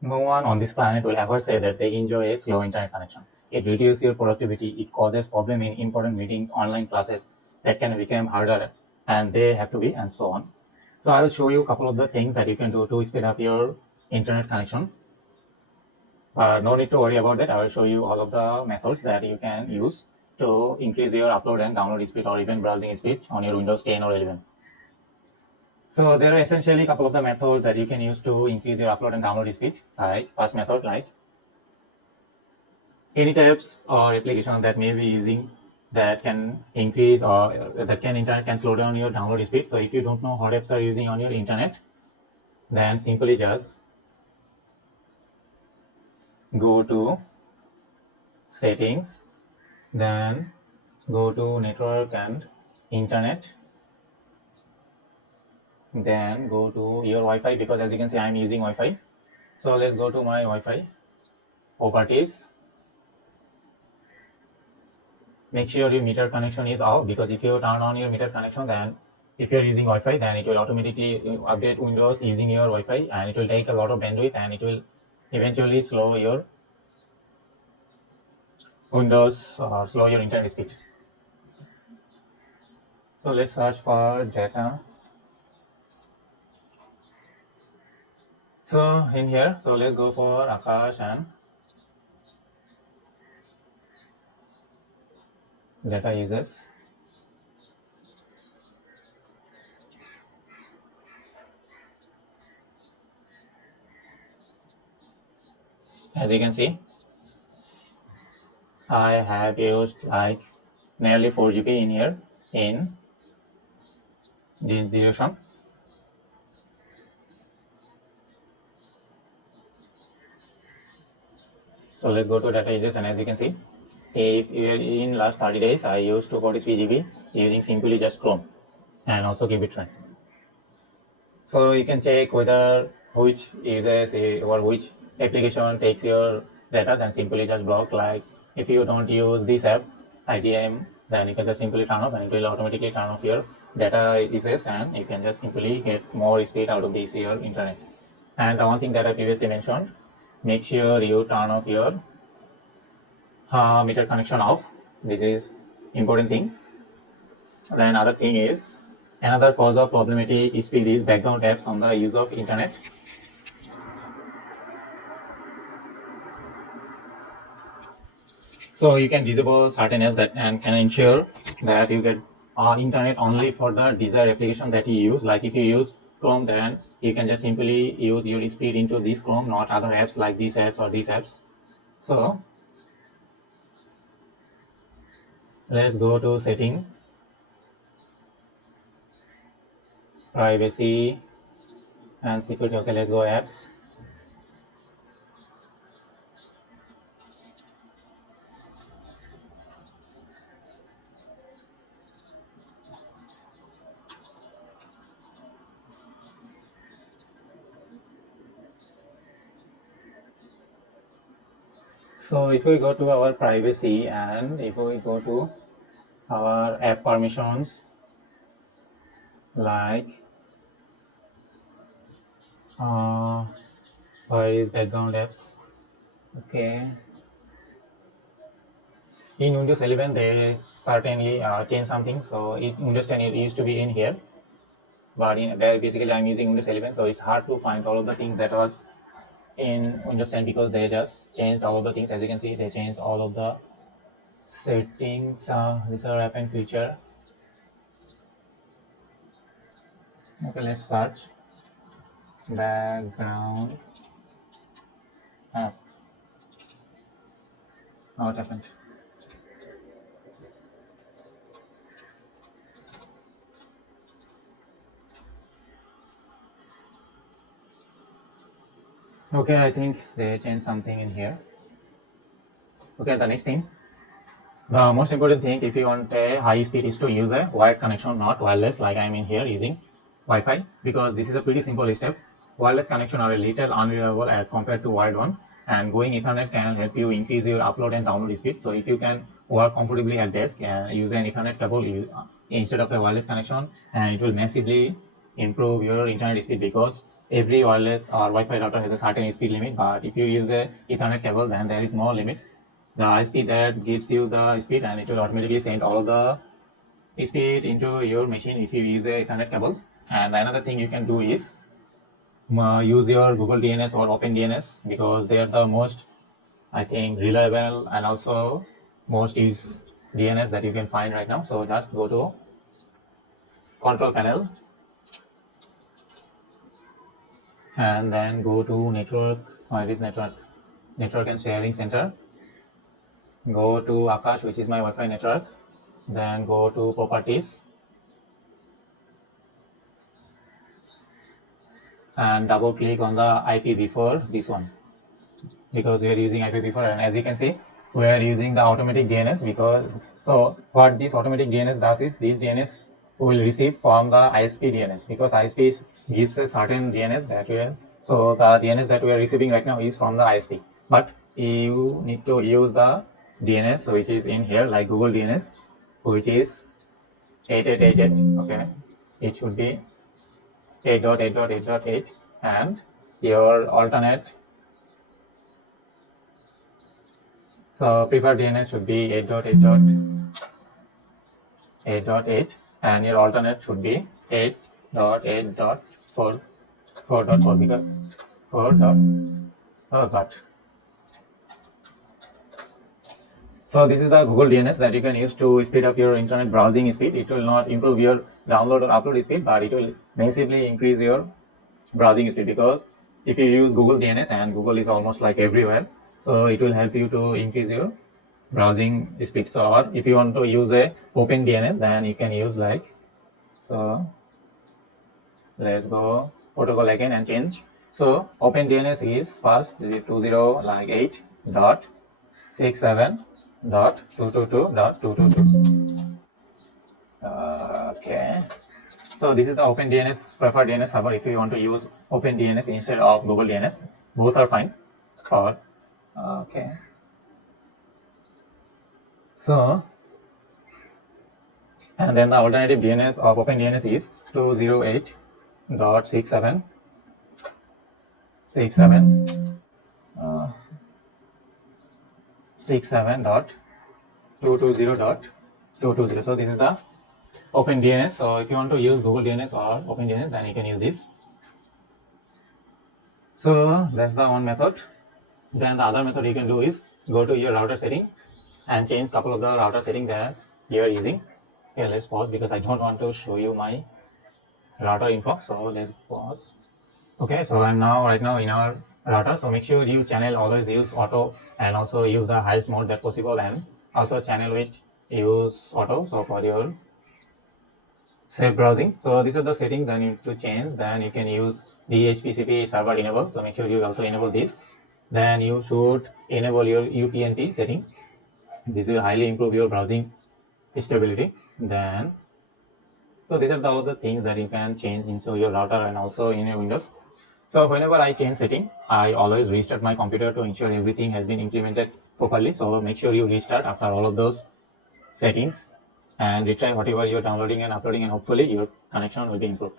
No one on this planet will ever say that they enjoy a slow internet connection. It reduces your productivity, it causes problem in important meetings, online classes that can become harder and they have to be and so on. So I will show you a couple of the things that you can do to speed up your internet connection. No need to worry about that. I will show you all of the methods that you can use to increase your upload and download speed or even browsing speed on your Windows 10 or 11. So there are essentially a couple of the methods that you can use to increase your upload and download speed. Like first method, like any types or application that may be using that can increase or that can internet can slow down your download speed. So if you don't know what apps are using on your internet, then simply just go to settings, then go to network and internet, then go to your Wi-Fi, because as you can see I'm using Wi-Fi. So let's go to my Wi-Fi properties. Make sure your meter connection is off, because if you turn on your meter connection, then if you're using Wi-Fi, then it will automatically update Windows using your Wi-Fi, and it will take a lot of bandwidth and it will eventually slow your Windows, slow your internet speed. So let's search for data. So in here, so let's go for Akash and data uses. As you can see, I have used like nearly 4 GB in here in the duration. So let's go to data users, and as you can see, if you are in last 30 days, I used 243 GB using simply just Chrome and also keep it run. So you can check whether which users or which application takes your data, then simply just block. Like if you don't use this app, ITM, then you can just simply turn off and it will automatically turn off your data usage, and you can just simply get more speed out of this your internet. And the one thing that I previously mentioned, make sure you turn off your meter connection off. This is important thing. Then another thing is, another cause of problematic speed is background apps on the use of internet. So you can disable certain apps that and can ensure that you get internet only for the desired application that you use. Like if you use Chrome, then you can just simply use your speed into this Chrome, not other apps like these apps or these apps. So let's go to setting, privacy and security. Okay, let's go apps. So if we go to our privacy and if we go to our app permissions, like where is background apps? Okay, in Windows 11 they certainly changed something. So in Windows 10 it used to be in here, but basically I'm using Windows 11, so it's hard to find all of the things that was in Windows 10, because they just changed all of the things. As you can see, they changed all of the settings. These are app and feature. Okay, let's search background app. Now it happened. Okay, I think they changed something in here. Okay, the next thing, the most important thing if you want a high speed is to use a wired connection, not wireless, like I'm in here using Wi-Fi, because this is a pretty simple step. Wireless connection are a little unreliable as compared to wired one, and going Ethernet can help you increase your upload and download speed. So if you can work comfortably at desk and use an Ethernet cable instead of a wireless connection, and it will massively improve your internet speed, because every wireless or Wi-Fi router has a certain speed limit, but if you use a Ethernet cable, then there is no limit. The ISP that gives you the speed, and it will automatically send all of the speed into your machine if you use a Ethernet cable. And another thing you can do is use your Google DNS or OpenDNS, because they are the most, I think, reliable and also most used DNS that you can find right now. So just go to control panel and then go to network. Where is network? Network and sharing center. Go to Akash, which is my Wi-Fi network. Then go to properties and double click on the IPv4, this one, because we are using IPv4, and as you can see, we are using the automatic DNS. Because so what this automatic DNS does is, this DNS will receive from the ISP DNS, because ISP gives a certain DNS that we are, so the DNS that we are receiving right now is from the ISP, but you need to use the DNS which is in here, like Google DNS, which is 8888. Okay, it should be 8.8.8.8, and your alternate, so preferred DNS should be 8.8.8.8, and your alternate should be 8.8.4.4, because 4 dot, oh god. So this is the Google DNS that you can use to speed up your internet browsing speed. It will not improve your download or upload speed, but it will massively increase your browsing speed, because if you use Google DNS, and Google is almost like everywhere, so it will help you to increase your browsing speed. So, or if you want to use a open DNS, then you can use like, so let's go protocol again and change. So open DNS is first 20.8.67.222.222. Okay. So this is the Open DNS preferred DNS server. If you want to use Open DNS instead of Google DNS, both are fine for. Okay. So, and then the alternative DNS of Open DNS is 208.67.220.220. So this is the Open DNS. So if you want to use Google DNS or Open DNS, then you can use this. So that's the one method. Then the other method you can do is go to your router setting and change couple of the router setting that you are using. Okay, let's pause because I don't want to show you my router info. So let's pause. Okay, so I'm now right now in our router. So make sure you channel always use auto, and also use the highest mode that possible, and also channel width use auto. So for your safe browsing. So these are the settings that you need to change. Then you can use DHCP server enable. So make sure you also enable this. Then you should enable your UPnP setting. This will highly improve your browsing stability. Then, so these are all the things that you can change into your router and also in your Windows. So whenever I change setting, I always restart my computer to ensure everything has been implemented properly. So make sure you restart after all of those settings and retry whatever you're downloading and uploading, and hopefully your connection will be improved.